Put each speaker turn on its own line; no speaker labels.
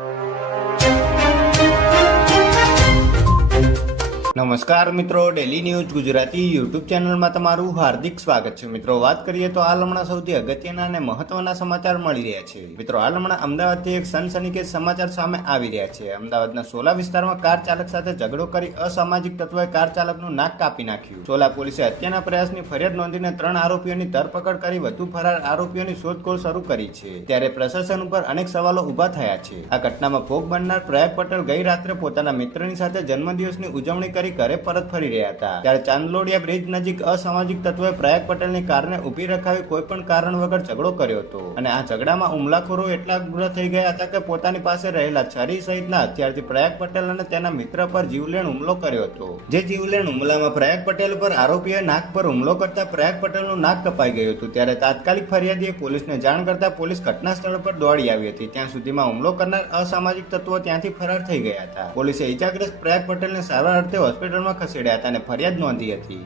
you. નમસ્કાર મિત્રો daily news Gujarati YouTube ચેનલમાં તમારું હાર્દિક સ્વાગત છે. મિત્રો, વાત કરીએ તો હાલ હમણાં સૌથી અગત્યના અને મહત્વના સમાચાર મળી રહ્યા છે. મિત્રો, હાલ હમણાં અમદાવાદથી એક સનસનીખેજ સમાચાર સામે આવી રહ્યા છે. અમદાવાદના સોલા વિસ્તારમાં કાર ચાલક સાથે ઝઘડો કરી અસામાજિક તત્વોએ કાર ચાલકનું નાક કાપી નાખ્યું. સોલા પોલીસે હત્યાના પ્રયાસની ફરિયાદ નોંધીને ત્રણ આરોપીઓની ધરપકડ કરી વધુ ફરાર આરોપીઓની શોધખોળ શરૂ કરી છે. ત્યારે પ્રશાસન ઉપર અનેક સવાલો ઊભા થયા છે. આ ઘટનામાં ભોગ બનનાર પ્રયાગ પટેલ ગઈ રાત્રે પોતાના મિત્રની સાથે જન્મદિવસની ઉજવણી કરી ઘરે પરત ફરી રહ્યા હતા. ત્યારે ચાંદલોડિયા બ્રિજ નજીક અસામાજિક તત્વોએ પ્રયાગ પટેલની કારને ઊભી રખાવી કોઈ પણ કારણ વગર ઝઘડો કર્યો હતો. અને આ ઝઘડામાં હુમલાખોરો એટલા ઉગ્ર થઈ ગયા હતા કે પોતાની પાસે રહેલા છરી સહિતના હથિયારથી પ્રયાગ પટેલ અને તેના મિત્ર પર જીવલેણ હુમલો કર્યો હતો. જે જીવલેણ હુમલામાં પ્રયાગ પટેલ પર આરોપીએ નાક પર હુમલો કરતા પ્રયાગ પટેલનું નાક કપાઈ ગયું હતું. ત્યારે તાત્કાલિક ફરિયાદીએ પોલીસને જાણ કરતા પોલીસ ઘટના સ્થળ પર દોડી આવી હતી. ત્યાં સુધીમાં હુમલો કરનાર અસામાજિક તત્વો ત્યાંથી ફરાર થઈ ગયા હતા. પોલીસે ઇજાગ્રસ્ત પ્રયાગ પટેલને સારવાર અર્થે હોસ્પિટલમાં ખસેડ્યા
હતા અને ફરિયાદ નોંધી હતી.